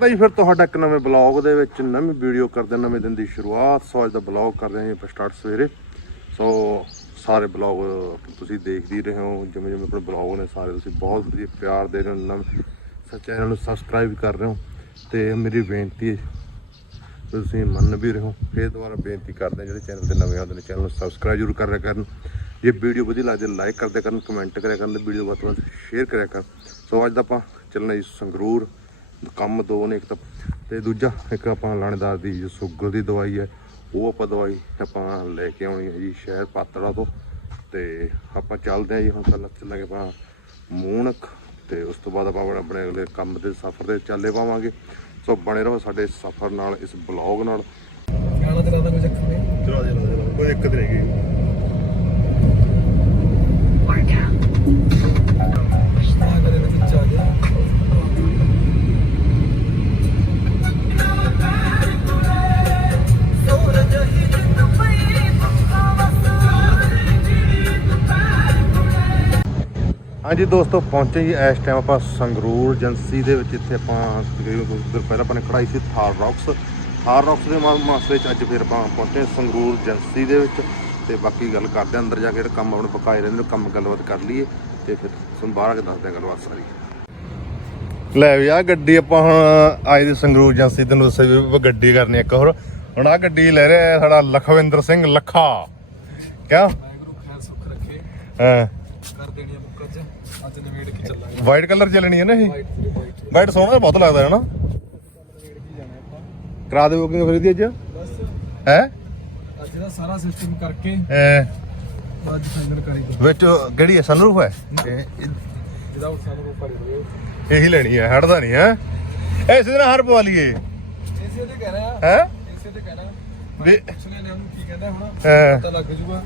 ਸਵਾਗਤ ਹੈ ਜੀ ਫਿਰ ਤੁਹਾਡਾ ਇੱਕ ਨਵੇਂ ਬਲੌਗ ਦੇ ਵਿੱਚ ਨਵੀਂ ਵੀਡੀਓ ਕਰਦੇ, ਨਵੇਂ ਦਿਨ ਦੀ ਸ਼ੁਰੂਆਤ। ਸੋ ਅੱਜ ਦਾ ਬਲੌਗ ਕਰਦੇ ਹਾਂ ਜੀ ਆਪਾਂ ਸਟਾਰਟ ਸਵੇਰੇ। ਸੋ ਸਾਰੇ ਬਲੌਗ ਤੁਸੀਂ ਦੇਖਦੇ ਰਹੇ ਹੋ, ਜਿਵੇਂ ਜਿਵੇਂ ਆਪਣੇ ਬਲੌਗ ਨੇ ਸਾਰੇ, ਤੁਸੀਂ ਬਹੁਤ ਵਧੀਆ ਪਿਆਰ ਦੇ ਰਹੇ ਹੋ, ਨਵੇਂ ਚੈਨਲ ਨੂੰ ਸਬਸਕ੍ਰਾਈਬ ਕਰ ਰਹੇ ਹੋ। ਤੇ ਮੇਰੀ ਬੇਨਤੀ ਹੈ ਤੁਸੀਂ ਮੰਨ ਵੀ ਰਹੇ ਹੋ, ਫੇਰ ਦੁਬਾਰਾ ਬੇਨਤੀ ਕਰਦੇ ਹਾਂ ਜਿਹੜੇ ਚੈਨਲ ਤੇ ਨਵੇਂ ਆਉਂਦੇ ਨੇ, ਚੈਨਲ ਨੂੰ ਸਬਸਕ੍ਰਾਈਬ ਜ਼ਰੂਰ ਕਰਿਆ ਕਰਨ। ਜੇ ਵੀਡੀਓ ਵਧੀਆ ਲੱਗਦੀ ਲਾਈਕ ਕਰਦੇ ਕਰਨ ਕਮੈਂਟ ਕਰਿਆ ਕਰਨ ਤੇ ਵੀਡੀਓ ਵੱਧ ਤੋਂ ਵੱਧ ਸ਼ੇਅਰ ਕਰਿਆ ਕਰਨ। ਸੋ ਅੱਜ ਦਾ ਆਪਾਂ ਚੱਲਣਾ ਜੀ ਸੰਗਰੂਰ। ਕੰਮ ਦੋ ਨੇ ਇੱਕ ਤਾਂ ਤੇ ਦੂਜਾ ਇੱਕ ਆਪਾਂ ਲਾਣੇਦਾਰ ਦੀ ਜੋ ਸ਼ੂਗਰ ਦੀ ਦਵਾਈ ਹੈ ਉਹ ਆਪਾਂ ਦਵਾਈ ਆਪਾਂ ਲੈ ਕੇ ਆਉਣੀ ਹੈ ਜੀ ਸ਼ਹਿਰ ਪਾਤੜਾ ਤੋਂ। ਤੇ ਆਪਾਂ ਚੱਲਦੇ ਹਾਂ ਜੀ ਹੁਣ ਪਹਿਲਾਂ ਚੱਲਾਂਗੇ ਆਪਾਂ ਮੂਣਕ ਤੇ ਉਸ ਤੋਂ ਬਾਅਦ ਆਪਾਂ ਆਪਣੇ- ਅਗਲੇ ਕੰਮ ਦੇ ਸਫ਼ਰ ਦੇ ਚਾਲੇ ਪਾਵਾਂਗੇ। ਸੋ ਬਣੇ ਰਹੋ ਸਾਡੇ ਸਫ਼ਰ ਨਾਲ ਇਸ ਬਲੌਗ ਨਾਲ। ਗਾਣਾ ਚਲਾ ਦਾ ਕੋਈ ਚੱਕਰ ਨਹੀਂ ਚਲੋ ਚਲੋ ਚਲੋ ਕੋਈ ਦਿੱਕਤ ਨਹੀਂ ਹੈਗੀ। ਆ ਹਾਂਜੀ ਦੋਸਤੋ ਪਹੁੰਚੇ ਜੀ ਇਸ ਟਾਈਮ ਆਪਾਂ ਸੰਗਰੂਰ ਏਜੰਸੀ ਦੇ ਵਿੱਚ। ਇੱਥੇ ਆਪਾਂ ਤਕਰੀਬਨ ਕੁਝ ਦਿਨ ਪਹਿਲਾਂ ਆਪਾਂ ਨੇ ਖੜਾਈ ਸੀ ਥਾਰ ਰੌਕਸ। ਥਾਰ ਰੌਕਸ ਦੇ ਮਸਲੇ 'ਚ ਅੱਜ ਫਿਰ ਆਪਾਂ ਪਹੁੰਚੇ ਸੰਗਰੂਰ ਏਜੰਸੀ ਦੇ ਵਿੱਚ ਤੇ ਬਾਕੀ ਗੱਲ ਕਰਦੇ ਹਾਂ ਅੰਦਰ ਜਾ ਕੇ ਜਿਹੜਾ ਕੰਮ ਆਪਣੇ ਬਕਾਏ ਰਹਿੰਦੇ ਨੇ ਕੰਮ ਗੱਲਬਾਤ ਕਰ ਲਈਏ ਤੇ ਫਿਰ ਤੁਹਾਨੂੰ ਬਾਹਰ ਆ ਕੇ ਦੱਸਦੇ ਹਾਂ ਗੱਲਬਾਤ ਸਾਰੀ। ਲੈ ਵੀ ਆ ਗੱਡੀ ਆਪਾਂ ਹੁਣ ਆਏ ਦੀ ਸੰਗਰੂਰ ਏਜੰਸੀ ਤੈਨੂੰ ਦੱਸਿਆ ਵੀ ਗੱਡੀ ਕਰਨੀ ਇੱਕ ਹੋਰ। ਹੁਣ ਆ ਗੱਡੀ ਲੈ ਰਿਹਾ ਸਾਡਾ ਲਖਵਿੰਦਰ ਸਿੰਘ ਲੱਖਾ। ਕਿਆ? ਵਾਹਿਗੁਰੂ ਖੈਰ ਸੁੱਖ ਰੱਖੇ। ਹਾਂ। ਕਰ ਦੇਣੀ ਆ ਚ ਅੱਜ। ਨਵੇੜ ਕੇ ਚੱਲਾਂਗੇ। ਵਾਈਟ ਕਲਰ ਚੱਲਣੀ ਹੈ ਨਾ ਇਹ? ਵਾਈਟ ਤੇ ਵਾਈਟ ਵਾਈਟ ਸੋਹਣਾ ਬਹੁਤ ਲੱਗਦਾ ਹੈ ਨਾ। ਨਵੇੜ ਕੇ ਜਾਣਾ ਆਪਾਂ। ਕਰਾ ਦੇ ਬੁਕਿੰਗ ਫਿਰ ਇਹਦੀ ਅੱਜ। ਬਸ। ਹੈ? ਅੱਜ ਦਾ ਸਾਰਾ ਸਿਸਟਮ ਕਰਕੇ ਅੱਜ ਫਾਈਨਲ ਕਰੀ ਦੋ ਵਿੱਚ ਕਿਹੜੀ ਹੈ? ਸਨਰੂਫ ਹੈ? ਜਿਹਦਾ ਉਹ ਸਾਨੂੰ ਰੂਪਾ ਦੇ ਇਹੀ ਲੈਣੀ ਹੈ ਹਟਦਾ ਨਹੀਂ ਹੈ। ਐਸੇ ਦਿਨ ਹਰ ਪਵਾ ਲਈਏ। ਇਸੇ ਤੇ ਕਹਿ ਰਿਹਾ। ਹੈ? ਇਸੇ ਤੇ ਕਹਿਣਾ ਵੀ ਪੁੱਛਣੇ ਨੇ ਉਹਨੂੰ ਕੀ ਕਹਿੰਦਾ ਹੁਣ। ਹਾਂ। ਪਤਾ ਲੱਗ ਜੂਗਾ।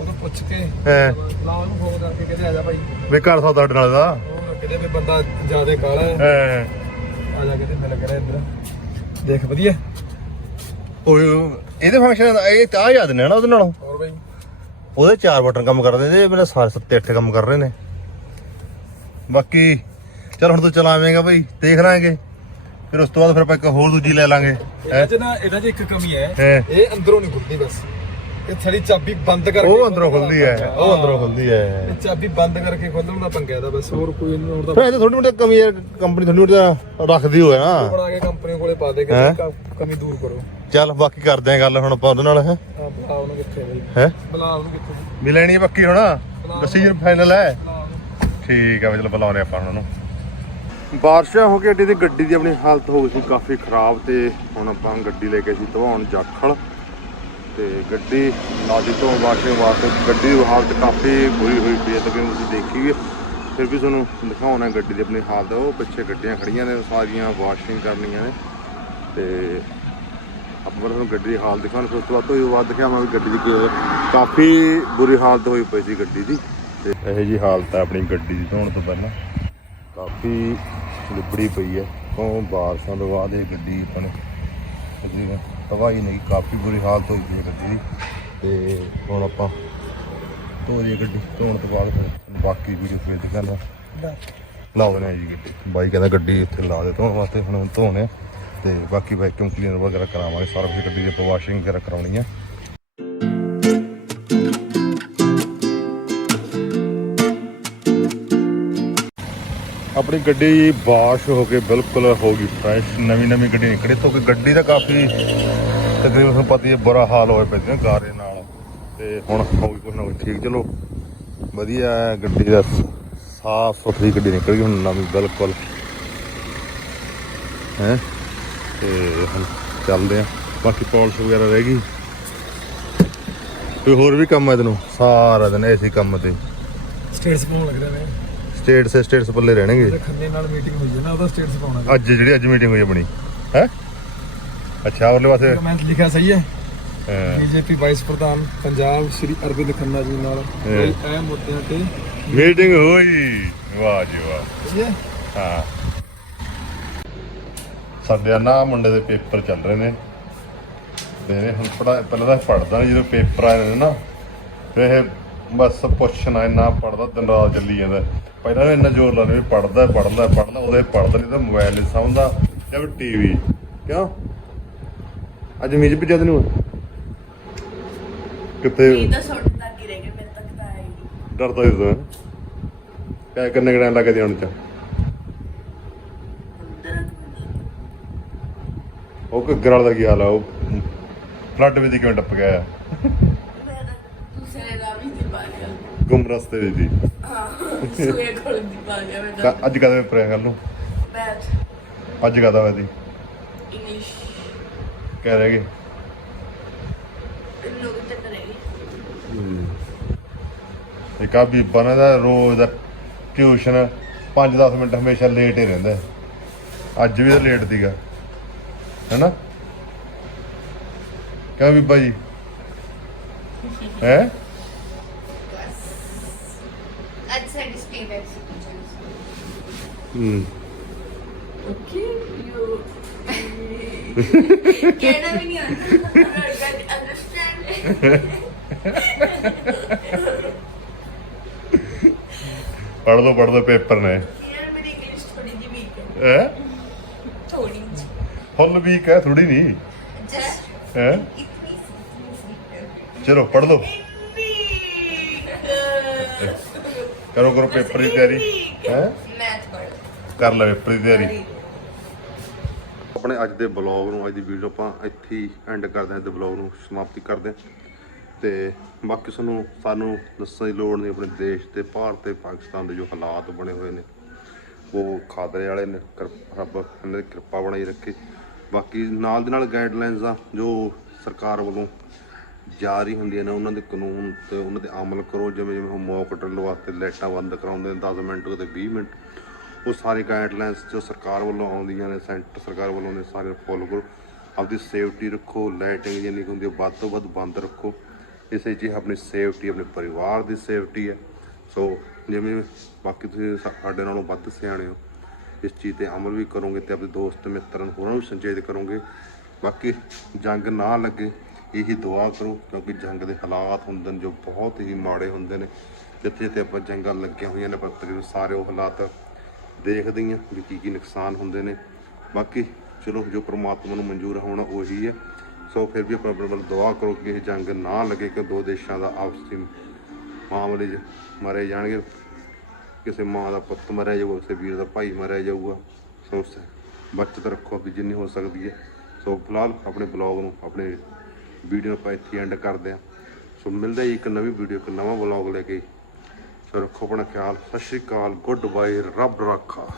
ਉਹਨੂੰ ਪੁੱਛ ਕੇ ਹਾਂ। ਲਾ ਉਹਨੂੰ ਫੋਨ ਕਰਕੇ ਕਹਿੰਦੇ ਆ ਜਾ ਭਾਈ। ਵੀ ਘਰ ਸੌਦਾ ਨਾਲ ਦਾ। ਉਹ ਕਿਤੇ ਵੀ ਬੰਦਾ ਜਿਆਦੇ ਕਾਲਾ ਹੈ। ਹੈ। ਆ ਜਾ ਕੇ ਮਿਲ ਕਰਿਆ ਇੱਧਰ। ਦੇਖ ਵਧੀਆ। ਉਹ ਇਹਦੇ ਫੰਕਸ਼ਨ ਇਹ ਤਾਂ ਯਾਦ ਨੇ ਨਾ ਉਹਦੇ ਨਾਲੋਂ। ਹੋਰ ਭਾਈ ਉਹਦੇ ਚਾਰ ਬਟਨ ਕੰਮ ਕਰਦੇ ਨੇ ਮੇਰੇ ਸਾਰੇ ਸੱਤੇ ਅੱਠ ਕੰਮ ਕਰ ਰਹੇ ਨੇ। ਬਾਕੀ ਚਲ ਹੁਣ ਤੂੰ ਚਲਾਵੇਂਗਾ ਬਈ ਦੇਖ ਲਾਂਗੇ। ਫਿਰ ਉਸ ਤੋਂ ਬਾਅਦ ਫਿਰ ਆਪਾਂ ਇੱਕ ਹੋਰ ਦੂਜੀ ਲੈ ਲਾਂਗੇ। ਇਹਨਾਂ 'ਚ ਨਾ ਇਹਨਾਂ 'ਚ ਇੱਕ ਕਮੀ ਹੈ। ਇਹ ਅੰਦਰੋਂ ਨਹੀਂ ਬਸ। ਇਹ ਥੜੀ ਚਾਬੀ ਬੰਦ ਕਰਕੇ ਉਹ ਅੰਦਰੋਂ ਖੁੱਲਦੀ ਹੈ। ਉਹ ਅੰਦਰੋਂ ਖੁੱਲਦੀ ਹੈ। ਇਹ ਚਾਬੀ ਬੰਦ ਕਰਕੇ ਖੋਲਣ ਦਾ ਪੰਗਾ ਇਹਦਾ ਬਸ ਹੋਰ ਕੋਈ ਨਹੀਂ ਹੋਰ ਫਿਰ ਇਹ ਥੋੜੀ ਮੋਟੀ ਕਮੀ ਯਾਰ ਕੰਪਨੀ ਥੋੜੀ ਮੋਟੀ ਰੱਖਦੀ ਹੋਏ ਨਾ। ਬਣਾ ਕੇ ਕੰਪਨੀ ਕੋਲੇ ਪਾ ਦੇ? ਕਿ ਕਮੀ ਦੂਰ ਕਰੋ। ਚੱਲ ਬਾਕੀ ਕਰਦੇ ਆਂ ਗੱਲ ਹੁਣ ਆਪਾਂ ਉਹਦੇ ਨਾਲ ਹੈ? ਬੁਲਾ ਉਹਨੂੰ ਕਿੱਥੇ ਬਈ? ਹੈ? ਬੁਲਾ ਉਹਨੂੰ ਕਿੱਥੇ ਵੀ ਲੈਣੀ ਹੈ ਪੱਕੀ ਹੁਣ? ਡਿਸੀਜਨ ਫਾਈਨਲ ਹੈ? ਠੀਕ ਹੈ ਵੀ ਚਲੋ ਬੁਲਾਉਣੇ ਆਪਾਂ ਉਹਨਾਂ। ਨੂੰ ਬਾਰਿਸ਼ਾਂ ਹੋ ਕੇ ਅੱਡੀ ਦੀ ਗੱਡੀ ਦੀ ਆਪਣੀ ਹਾਲਤ ਹੋ ਗਈ ਸੀ ਕਾਫੀ ਖਰਾਬ ਤੇ ਹੁਣ ਆਪਾਂ ਗੱਡੀ ਲੈ ਕੇ ਸੀ ਧਵਾਉਣ ਜਾਖਲ। ਤੇ ਗੱਡੀ ਲਾਦੀ ਤੋਂ ਵਾਸ਼ਿੰਗ ਵਾਸਤੇ ਗੱਡੀ ਦੀ ਹਾਲਤ ਕਾਫੀ ਬੁਰੀ ਹੋਈ ਪਈ ਹੈ ਤਕਰੀਬਨ ਤੁਸੀਂ ਦੇਖੀ ਵੀ ਫਿਰ ਵੀ ਤੁਹਾਨੂੰ ਦਿਖਾਉਣਾ ਗੱਡੀ ਦੀ ਆਪਣੀ ਹਾਲਤ, ਉਹ ਪਿੱਛੇ ਗੱਡੀਆਂ ਖੜੀਆਂ ਨੇ, ਸਾਰੀਆਂ ਵਾਸ਼ਿੰਗ ਕਰਨੀਆਂ ਨੇ। ਤੇ ਆਪਾਂ ਤੁਹਾਨੂੰ ਗੱਡੀ ਦੀ ਹਾਲਤ ਦਿਖਾਉਣ, ਫਿਰ ਉਸ ਤੋਂ ਬਾਅਦ ਤੋਂ ਬਾਅਦ ਦਿਖਾਵਾਂ ਵੀ ਗੱਡੀ ਦੀ ਕਿ- ਕਾਫੀ ਬੁਰੀ ਹਾਲਤ ਹੋਈ ਪਈ ਸੀ ਗੱਡੀ ਦੀ। ਤੇ ਇਹੋ ਜੀ ਹਾਲਤ ਹੈ ਆਪਣੀ ਗੱਡੀ ਦੀ ਧੋਣ ਤੋਂ ਪਹਿਲਾਂ। ਕਾਫੀ ਲਿਬੜੀ ਪਈ ਹੈ ਤੋਂ ਬਾਰਿਸ਼ਾਂ ਤੋਂ ਬਾਅਦ ਇਹ ਗੱਡੀ ਆਪਾਂ ਨੇ ਤਬਾਹੀ ਨਹੀਂ, ਕਾਫੀ ਬੁਰੀ ਹਾਲਤ ਹੋਈ ਸੀ ਗੱਡੀ ਦੀ। ਤੇ ਹੁਣ ਆਪਾਂ ਧੋ ਦੀ ਗੱਡੀ, ਧੋਣ ਤੋਂ ਬਾਅਦ ਫਿਰ ਬਾਕੀ ਵੀਡੀਓ ਫੇਰ ਦਿਖਾਣਾ ਲਾ ਦੇਣਾ ਜੀ ਗੱਡੀ ਬਾਈ ਕਹਿੰਦਾ ਗੱਡੀ ਇੱਥੇ ਲਾ ਦੇ ਧੋਣ ਵਾਸਤੇ, ਹੁਣ ਧੋਣੇ ਆ। ਤੇ ਬਾਕੀ ਵੈਕਿਊਮ ਕਲੀਨਰ ਵਗੈਰਾ ਕਰਾਵਾਂਗੇ, ਸਾਰਾ ਕੁਝ ਗੱਡੀ ਦੀ ਵਾਸ਼ਿੰਗ ਵਗੈਰਾ ਕਰਾਉਣੀ ਆ। ਆਪਣੀ ਗੱਡੀ ਵਾਸ਼ ਹੋ ਕੇ ਬਿਲਕੁਲ ਹੋ ਗਈ ਫਰੈਸ਼ ਨਵੀਂ ਨਵੀਂ ਗੱਡੀ ਨਿਕਲੀ ਤੋਂ ਕਿ ਗੱਡੀ ਦਾ ਕਾਫੀ ਤਕਰੀਬਨ ਤੁਹਾਨੂੰ ਪਤਾ ਹੀ ਹੈ, ਬੁਰਾ ਹਾਲ ਹੋਇਆ ਪਿਆ ਸੀ ਗਾਰੇ ਨਾਲ। ਤੇ ਹੁਣ ਹੋ ਗਈ ਕੁਛ ਨਾ ਕੁਛ ਠੀਕ। ਚਲੋ, ਵਧੀਆ ਗੱਡੀ ਦਾ ਸਾਫ਼ ਸੁਥਰੀ ਗੱਡੀ ਨਿਕਲ ਗਈ ਹੁਣ ਨਵੀਂ, ਬਿਲਕੁਲ। ਹੈ? ਤੇ ਹੁਣ ਚੱਲਦੇ ਆ ਬਾਕੀ ਪਾਲਿਸ਼ ਵਗੈਰਾ ਰਹਿ ਗਈ। ਕੋਈ ਹੋਰ ਵੀ ਕੰਮ ਹੈ ਤੈਨੂੰ? ਸਾਰਾ ਦਿਨ ਐਸੀ ਕੰਮ ਤੇ। ਸਟੇਟਸ ਪਾਉਣ ਲੱਗ ਰਹੇ ਨੇ ਸਟੇਟ ਸੇ ਸਟੇਟਸ ਪੱਲੇ ਰਹਿਣਗੇ। ਖੰਨੇ ਨਾਲ ਮੀਟਿੰਗ ਹੋਈ ਹੈ ਨਾ ਉਹਦਾ ਸਟੇਟਸ ਪਾਉਣਾ ਅੱਜ ਜਿਹੜੀ ਅੱਜ ਮੀਟਿੰਗ ਹੋਈ ਆਪਣੀ ਹੈ? ਅੱਛਾ ਉਹਦੇ ਵਾਸਤੇ ਕਮੈਂਟ ਲਿਖਿਆ ਸਹੀ ਹੈ। ਬੀਜੇਪੀ ਵਾਈਸ ਪ੍ਰਧਾਨ ਪੰਜਾਬ ਸ਼੍ਰੀ ਅਰਵਿੰਦ ਖੰਨਾ ਜੀ ਨਾਲ ਕੋਈ ਅਹਿਮ ਮੁੱਦਿਆਂ ਤੇ ਮੀਟਿੰਗ ਹੋਈ। ਵਾਹ ਜੀ ਵਾਹ। ਹੈ। ਸਾਡੇ ਨਾ ਮੁੰਡੇ ਦੇ ਪੇਪਰ ਚੱਲ ਰਹੇ ਨੇ। ਇਹਨੇ ਹੁਣ ਪੜਾ ਪਹਿਲਾਂ ਤਾਂ ਪੜਦਾ ਜਦੋਂ ਪੇਪਰ ਆਏ ਨੇ ਨਾ ਤੇ ਇਹ ਬਸ ਪੁੱਛਣਾ ਇੰਨਾ ਪੜਦਾ ਦਿਨ ਰਾਤ ਚੱਲੀ ਜਾਂਦਾ। ਪਹਿਲਾਂ ਵੀ ਇੰਨਾ ਜ਼ੋਰ ਲਾਉਂਦੇ ਵੀ ਪੜਦਾ ਪੜਦਾ ਪੜਦਾ ਉਹਦੇ ਪੜਦਾ ਨਹੀਂ ਤਾਂ ਮੋਬਾਈਲ ਨਹੀਂ ਸਮਝਦਾ ਜਾਂ ਟੀਵੀ ਕਿਉਂ? ਅੱਜ ਮੇਜ ਵੀ ਜਦ ਨੂੰ ਕਿੱਥੇ? ਇਹ ਤਾਂ ਤੱਕ ਹੀ ਰਹਿ ਗਿਆ ਮੇਰੇ ਤੱਕ ਤਾਂ ਨਹੀਂ। ਡਰਦਾ ਹੀ ਤਾਂ ਕਿਆ ਲੱਗਦੇ ਹੁਣ ਚ? ਅੰਦਰ ਉਹ ਘੱਗਰ ਵਾਲਾ ਦਾ ਕੀ ਹਾਲ ਆ? ਉਹ ਫਲੱਡ ਵਿੱਚ ਕਿਵੇਂ ਟੱਪ ਗਿਆ ਮੈਂ ਤਾਂ ਦੂਸਰੇ ਦਾ ਵੀ ਦੀ ਪਾ ਗਿਆ ਗੁੰਮ ਰਸਤੇ ਵਿੱਚ ਦੀ ਹਾਂ। ਸੂਏ ਕੋਲ ਦੀ ਪਾ ਗਿਆ ਮੈਂ ਤਾਂ ਅੱਜ ਕਦੇ ਪ੍ਰੇਮ ਕਰ ਲੂ ਮੈਥ। ਅੱਜ ਕਦਾ ਹੋਇਆ ਦੀ ਇੰਗਲਿਸ਼। ਕਹਿ ਰਹੇ ਗਏ ਲੋਕ ਤੇ ਕਰੇਗੀ ਇੱਕ ਆ ਵੀ ਬਣਦਾ ਰੋਜ਼ ਦਾ ਟਿਊਸ਼ਨ 5-10 ਮਿੰਟ ਹਮੇਸ਼ਾ ਲੇਟ ਹੀ ਰਹਿੰਦਾ। ਹੈ। ਅੱਜ ਵੀ ਤਾਂ ਲੇਟ ਸੀਗਾ। ਹੈਨਾ? ਕਿਉਂ ਵੀ ਭਾਈ ਹੈ? ਟੀਚਰਸ ਹੂੰ ਓਕੇ ਯੂ ਕਹਿਣਾ ਵੀ ਨਹੀਂ ਆਉਂਦਾ ਅੰਡਰਸਟੈਂਡ ਪੜ੍ਹ ਲਓ ਪੜ੍ਹ ਲਓ ਪੇਪਰ ਨੇ। ਯਾਰ ਮੇਰੀ ਇੰਗਲਿਸ਼ ਥੋੜੀ ਜਿਹੀ ਵੀਕ ਹੈ ਹੈ ਥੋੜੀ ਜਿਹੀ ਫੁੱਲ ਵੀਕ ਹੈ? ਥੋੜੀ ਨਹੀਂ ਜਸਟ ਹੈ ਇਤਨੀ ਸੀ ਚਲੋ ਪੜ੍ਹ ਲਓ। ਕਰੋ ਕਰੋ ਪੇਪਰ ਦੀ ਤਿਆਰੀ। ਹੈ? ਮੈਥ ਪੜ੍ਹ ਕਰ ਲੈ ਪੇਪਰ ਦੀ ਤਿਆਰੀ। ਆਪਣੇ ਅੱਜ ਦੇ ਬਲੌਗ ਨੂੰ ਅੱਜ ਦੀ ਵੀਡੀਓ ਆਪਾਂ ਇੱਥੇ ਹੀ ਐਂਡ ਕਰਦੇ ਹਾਂ ਤੇ ਬਲੌਗ ਨੂੰ ਸਮਾਪਤੀ ਕਰਦੇ ਹਾਂ। ਤੇ ਬਾਕੀ ਸਾਨੂੰ ਸਾਨੂੰ ਦੱਸਣ ਦੀ ਲੋੜ ਨਹੀਂ ਆਪਣੇ ਦੇਸ਼ ਤੇ ਭਾਰਤ ਤੇ ਪਾਕਿਸਤਾਨ ਦੇ ਜੋ ਹਾਲਾਤ ਬਣੇ ਹੋਏ ਨੇ ਉਹ ਖਾਦਰੇ ਵਾਲੇ ਨੇ ਰੱਬ ਇਹਨਾਂ ਦੀ ਕਿਰਪਾ ਬਣਾਈ ਰੱਖੇ। ਬਾਕੀ ਨਾਲ ਦੇ ਨਾਲ ਗਾਈਡਲਾਈਨਸ ਆ ਜੋ ਸਰਕਾਰ ਵੱਲੋਂ ਜਾਰੀ ਹੁੰਦੀਆਂ ਨੇ, ਉਹਨਾਂ ਦੇ ਕਾਨੂੰਨ ਤੇ ਉਹਨਾਂ ਤੇ ਅਮਲ ਕਰੋ, ਜਿਵੇਂ ਜਿਵੇਂ ਮੌਕ ਡਰਿਲ ਵਾਸਤੇ ਲਾਈਟਾਂ ਬੰਦ ਕਰਾਉਂਦੇ ਨੇ 10 ਮਿੰਟ ਤੇ 20 ਮਿੰਟ, ਉਹ ਸਾਰੇ ਗਾਈਡਲਾਈਨਸ ਜੋ ਸਰਕਾਰ ਵੱਲੋਂ ਆਉਂਦੀਆਂ ਨੇ, ਸੈਂਟਰ ਸਰਕਾਰ ਵੱਲੋਂ ਨੇ ਸਾਰੇ ਫੋਲੋ ਕਰੋ। ਆਪਦੀ ਸੇਫਟੀ ਰੱਖੋ ਲਾਈਟਿੰਗ ਜਿੰਨੀ ਕੁ ਹੁੰਦੀ ਹੈ ਵੱਧ ਤੋਂ ਵੱਧ ਬੰਦ ਰੱਖੋ। ਇਸੇ 'ਚ ਆਪਣੀ ਸੇਫਟੀ ਆਪਣੇ ਪਰਿਵਾਰ ਦੀ ਸੇਫਟੀ ਹੈ। ਸੋ ਜਿਵੇਂ ਬਾਕੀ ਤੁਸੀਂ ਸਾਡੇ ਨਾਲੋਂ ਵੱਧ ਸਿਆਣੇ ਹੋ, ਇਸ ਚੀਜ਼ ਤੇ ਅਮਲ ਵੀ ਕਰੋਗੇ ਤੇ ਆਪਣੇ ਦੋਸਤ ਮਿੱਤਰਾਂ ਨੂੰ ਹੋਰਾਂ ਨੂੰ ਸੰਚੇਤ ਕਰੋਗੇ। ਬਾਕੀ ਜੰਗ ਨਾ ਲੱਗੇ ਇਹੀ ਦੁਆ ਕਰੋ, ਕਿਉਂਕਿ ਜੰਗ ਦੇ ਹਾਲਾਤ ਹੁੰਦੇ ਨੇ ਜੋ ਬਹੁਤ ਹੀ ਮਾੜੇ ਹੁੰਦੇ ਨੇ। ਜਿੱਥੇ ਜਿੱਥੇ ਆਪਾਂ ਜੰਗਾਂ ਲੱਗੀਆਂ ਹੋਈਆਂ ਨੇ ਪਰ ਤਕਰੀਬਨ ਸਾਰੇ ਉਹ ਹਾਲਾਤ ਦੇਖਦੇ ਹੀ ਵੀ ਕੀ ਕੀ ਨੁਕਸਾਨ ਹੁੰਦੇ ਨੇ। ਬਾਕੀ ਚਲੋ, ਜੋ ਪ੍ਰਮਾਤਮਾ ਨੂੰ ਮਨਜ਼ੂਰ ਹੋਣਾ ਉਹੀ ਹੈ। ਸੋ ਫਿਰ ਵੀ ਆਪਾਂ ਆਪਣੇ ਵੱਲ ਦੁਆ ਕਰੋ ਕਿ ਇਹ ਜੰਗ ਨਾ ਲੱਗੇ, ਕਿ ਦੋ ਦੇਸ਼ਾਂ ਦਾ ਆਪਸੀ ਮਾਮਲੇ 'ਚ ਮਾਰੇ ਜਾਣਗੇ। ਕਿਸੇ ਮਾਂ ਦਾ ਪੁੱਤ ਮਰਿਆ ਜਾਊਗਾ, ਕਿਸੇ ਵੀਰ ਦਾ ਭਾਈ ਮਰਿਆ ਜਾਊਗਾ। ਸੋ ਸ- ਬਚਤ ਰੱਖੋ ਵੀ ਜਿੰਨੀ ਹੋ ਸਕਦੀ ਹੈ। ਸੋ ਫਿਲਹਾਲ ਆਪਣੇ ਬਲੌਗ ਨੂੰ ਆਪਣੇ ਵੀਡੀਓ ਆਪਾਂ ਇੱਥੇ ਐਂਡ ਕਰਦੇ ਹਾਂ। ਸੋ ਮਿਲਦੇ ਹੀ ਇੱਕ ਨਵੀਂ ਵੀਡੀਓ, ਇੱਕ ਨਵਾਂ ਬਲੌਗ ਲੈ ਕੇ। ਸੋ ਰੱਖੋ ਆਪਣਾ ਖਿਆਲ। ਸਤਿ ਸ਼੍ਰੀ ਅਕਾਲ। ਗੁੱਡ ਬਾਏ ਰੱਬ ਰਾਖਾ।